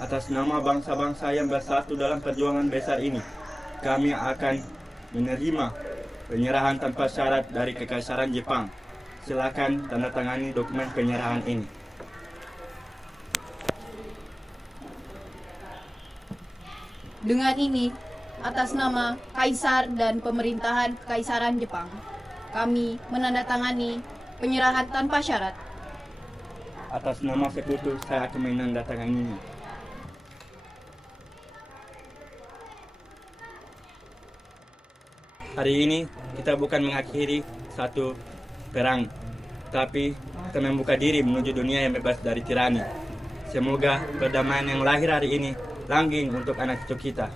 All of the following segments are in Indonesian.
Atas nama bangsa-bangsa yang bersatu dalam perjuangan besar ini, kami akan menerima penyerahan tanpa syarat dari Kekaisaran Jepang. Silakan tanda tangani dokumen penyerahan ini. Dengan ini, atas nama Kaisar dan pemerintahan Kekaisaran Jepang, kami menandatangani penyerahan tanpa syarat. Atas nama sekutu, saya akan menandatanganinya. Hari ini kita bukan mengakhiri satu perang, tapi kita membuka diri menuju dunia yang bebas dari tirani. Semoga perdamaian yang lahir hari ini langgeng untuk anak cucu kita.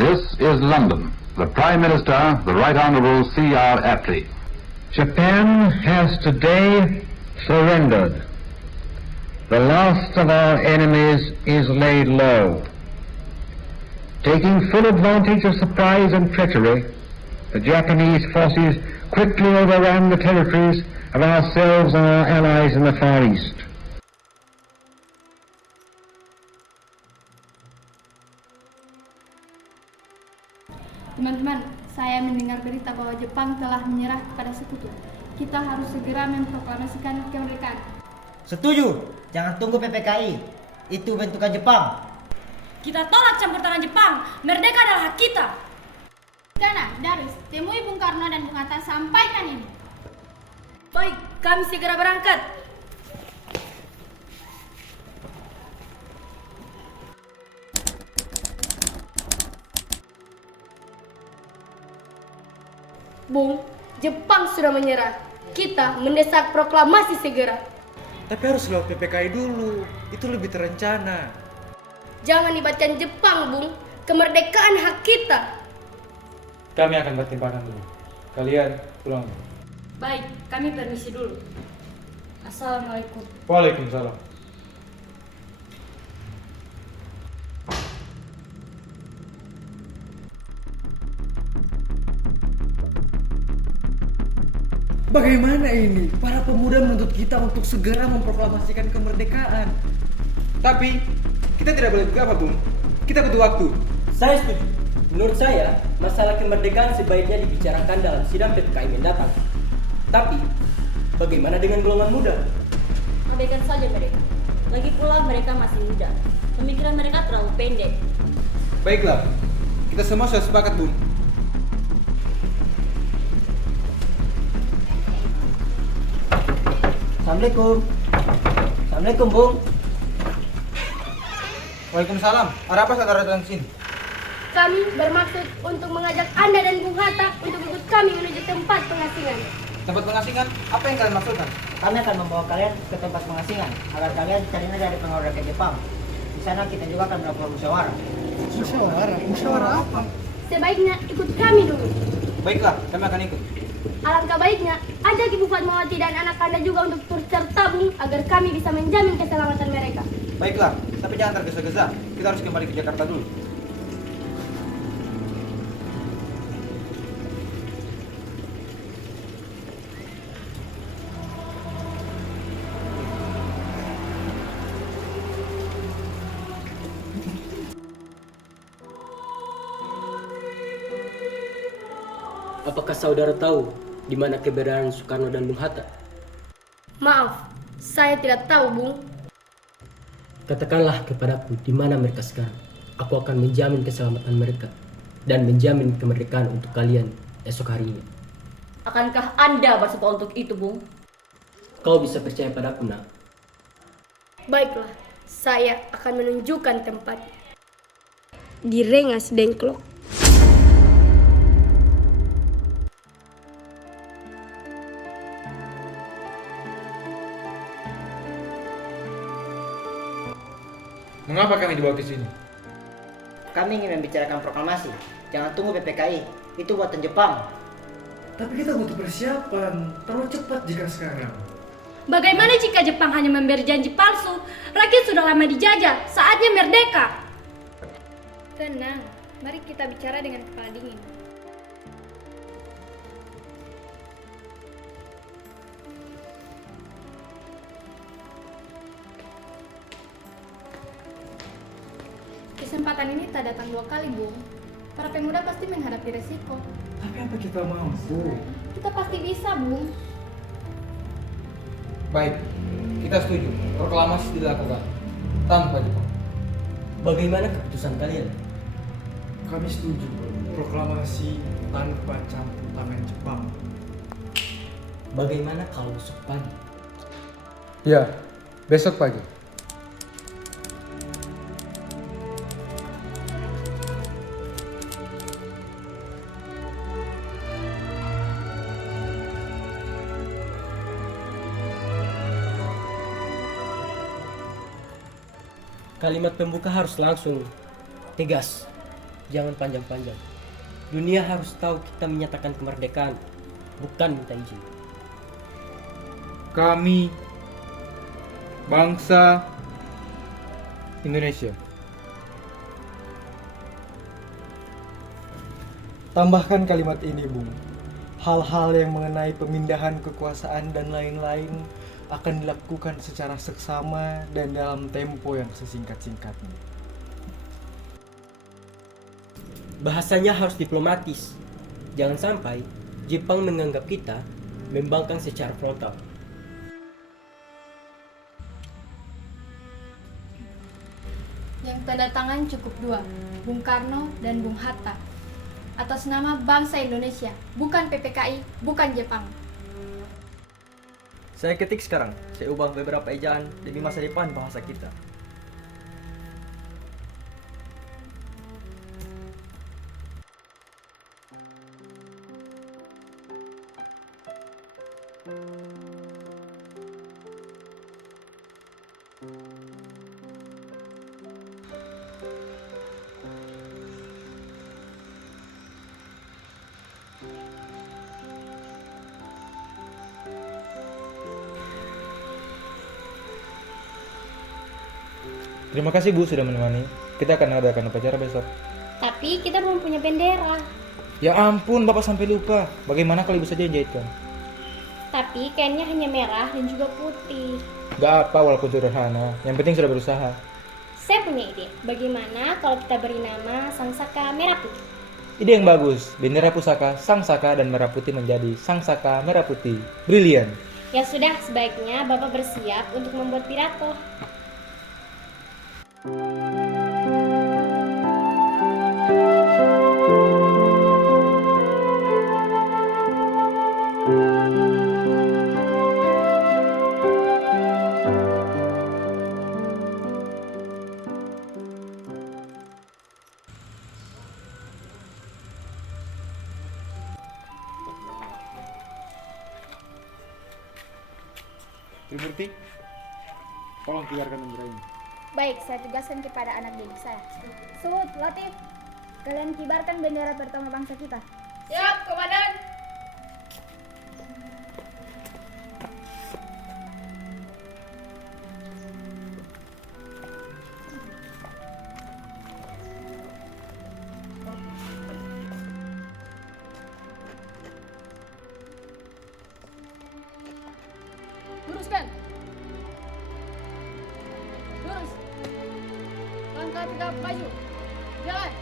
This is London. The Prime Minister, the Right Honourable C.R. Attlee. Japan has today surrendered. The last of our enemies is laid low. Taking full advantage of surprise and treachery, the Japanese forces quickly overran the territories of ourselves and our allies in the Far East. Teman-teman, saya mendengar berita bahwa Jepang telah menyerah kepada sekutu. Kita harus segera memproklamasikan kemerdekaan. Setuju, jangan tunggu PPKI. Itu bentukan Jepang. Kita tolak campur tangan Jepang. Merdeka adalah hak kita. Kana, Darus, temui Bung Karno dan Bung Hatta, sampaikan ini. Baik, kami segera berangkat. Bung, Jepang sudah menyerah. Kita mendesak proklamasi segera. Tapi harus lewat PPKI dulu. Itu lebih terencana. Jangan libatkan Jepang, Bung. Kemerdekaan hak kita. Kami akan pertimbangkan dulu. Kalian pulang. Baik, kami permisi dulu. Assalamualaikum. Waalaikumsalam. Bagaimana ini? Para pemuda menuntut kita untuk segera memproklamasikan kemerdekaan. Tapi, kita tidak boleh gegabah, Bung. Kita butuh waktu. Saya setuju. Menurut saya, masalah kemerdekaan sebaiknya dibicarakan dalam sidang PPKI mendatang. Tapi, bagaimana dengan golongan muda? Abaikan saja mereka. Lagi pula mereka masih muda. Pemikiran mereka terlalu pendek. Baiklah, kita semua sudah sepakat, Bung. Assalamualaikum. Assalamualaikum, Bung. Waalaikumsalam. Ada apa saudara datang sini? Kami bermaksud untuk mengajak Anda dan Bung Hatta untuk ikut kami menuju tempat pengasingan. Tempat pengasingan? Apa yang kalian maksudkan? Kami akan membawa kalian ke tempat pengasingan agar kalian dicarinya dari pengaruh rakyat Jepang. Di sana kita juga akan melakukan musyawarah. Musyawarah? Musyawarah apa? Sebaiknya ikut kami dulu. Baiklah, kami akan ikut. Alangkah baiknya, ajak Ibu Fatmawati dan anak Anda juga untuk turut serta, Bung, agar kami bisa menjamin keselamatan mereka. Baiklah, tapi jangan tergesa-gesa. Kita harus kembali ke Jakarta dulu. Apakah saudara tahu di mana keberadaan Soekarno dan Bung Hatta? Maaf, saya tidak tahu, Bung. Katakanlah kepadaku di mana mereka sekarang. Aku akan menjamin keselamatan mereka dan menjamin kemerdekaan untuk kalian esok harinya. Akankah Anda bersumpah untuk itu, Bung? Kau bisa percaya padaku, nak. Baiklah, saya akan menunjukkan tempat. Di Rengas Dengklok. Mengapa kami dibawa ke sini? Kami ingin membicarakan proklamasi. Jangan tunggu PPKI. Itu buatan Jepang. Tapi kita butuh persiapan. Terlalu cepat jika sekarang. Bagaimana jika Jepang hanya memberi janji palsu? Rakyat sudah lama dijajah, saatnya merdeka. Tenang, mari kita bicara dengan kepala dingin. Kesempatan ini tak datang 2 kali, Bung. Para pemuda pasti menghadapi resiko. Tapi apa kita mampu? Kita pasti bisa, Bung. Baik, kita setuju. Proklamasi dilakukan tanpa Jepang. Bagaimana keputusan kalian? Kami setuju. Proklamasi tanpa campur tangan Jepang. Bagaimana kalau besok pagi? Ya, besok pagi. Kalimat pembuka harus langsung tegas, jangan panjang-panjang. Dunia harus tahu kita menyatakan kemerdekaan, bukan minta izin. Kami bangsa Indonesia. Tambahkan kalimat ini, Bung. Hal-hal yang mengenai pemindahan kekuasaan dan lain-lain akan dilakukan secara seksama dan dalam tempo yang sesingkat-singkatnya. Bahasanya harus diplomatis. Jangan sampai Jepang menganggap kita membangkang secara frontal. Yang tanda tangan cukup 2, Bung Karno dan Bung Hatta. Atas nama bangsa Indonesia, bukan PPKI, bukan Jepang. Saya ketik sekarang, saya ubah beberapa ejaan demi masa depan bahasa kita. Terima kasih Bu sudah menemani. Kita akan mengadakan upacara besok. Tapi kita belum punya bendera. Ya ampun, Bapak sampai lupa. Bagaimana kalau Ibu saja yang jahitkan? Tapi kainnya hanya merah dan juga putih. Gak apa walaupun sederhana. Yang penting sudah berusaha. Saya punya ide. Bagaimana kalau kita beri nama Sang Saka Merah Putih? Ide yang bagus. Bendera pusaka Sang Saka dan Merah Putih menjadi Sang Saka Merah Putih. Brilian. Ya sudah, sebaiknya Bapak bersiap untuk membuat pidato. Trimurti, tolong keluarkan bendera ini. Baik, saya tegaskan kepada anak didik saya. Suhud, Latif, kalian kibarkan bendera pertama bangsa kita. Siap, Komandan. Luruskan. Lurus. Langkah tegap maju. Jalan.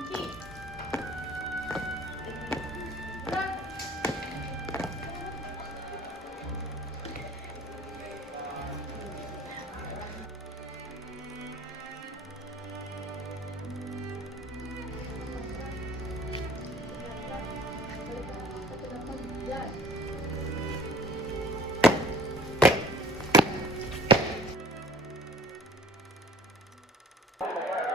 Henti. Gerak.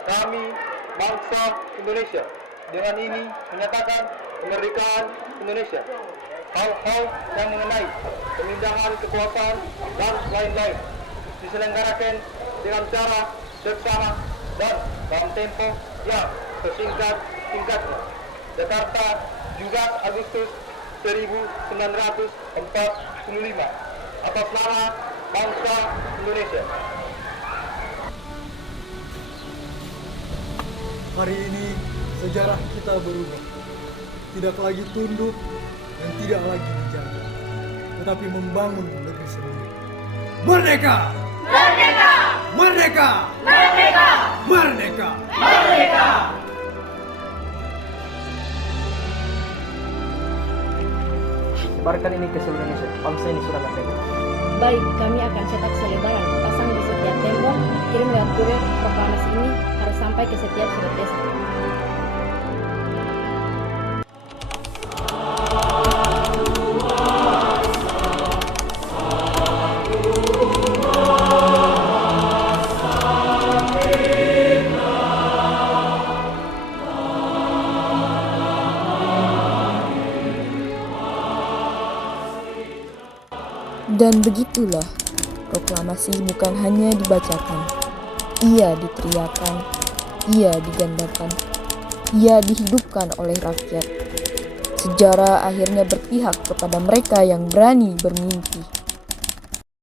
Kami bangsa Indonesia dengan ini menyatakan kemerdekaan Indonesia. Hal-hal yang mengenai pemindahan kekuasaan dan lain-lain diselenggarakan dengan cara seksama dan dalam tempo yang sesingkat-singkatnya. Jakarta, 17 Agustus 1945. Atas nama bangsa Indonesia. Hari ini sejarah kita berubah. Tidak lagi tunduk dan tidak lagi dijajah, tetapi membangun negeri sendiri. Merdeka! Merdeka! Merdeka! Merdeka! Merdeka! Merdeka! Sebarkan ini ke seluruh Indonesia. Bangsa ini sudah merdeka. Baik, kami akan cetak selebaran, pasang di setiap tembok, kirim lewat kurir. Proklamasi ini harus sampai ke setiap sudut desa. Dan begitulah, proklamasi bukan hanya dibacakan, ia diteriakan, ia digandakan, ia dihidupkan oleh rakyat. Sejarah akhirnya berpihak kepada mereka yang berani bermimpi.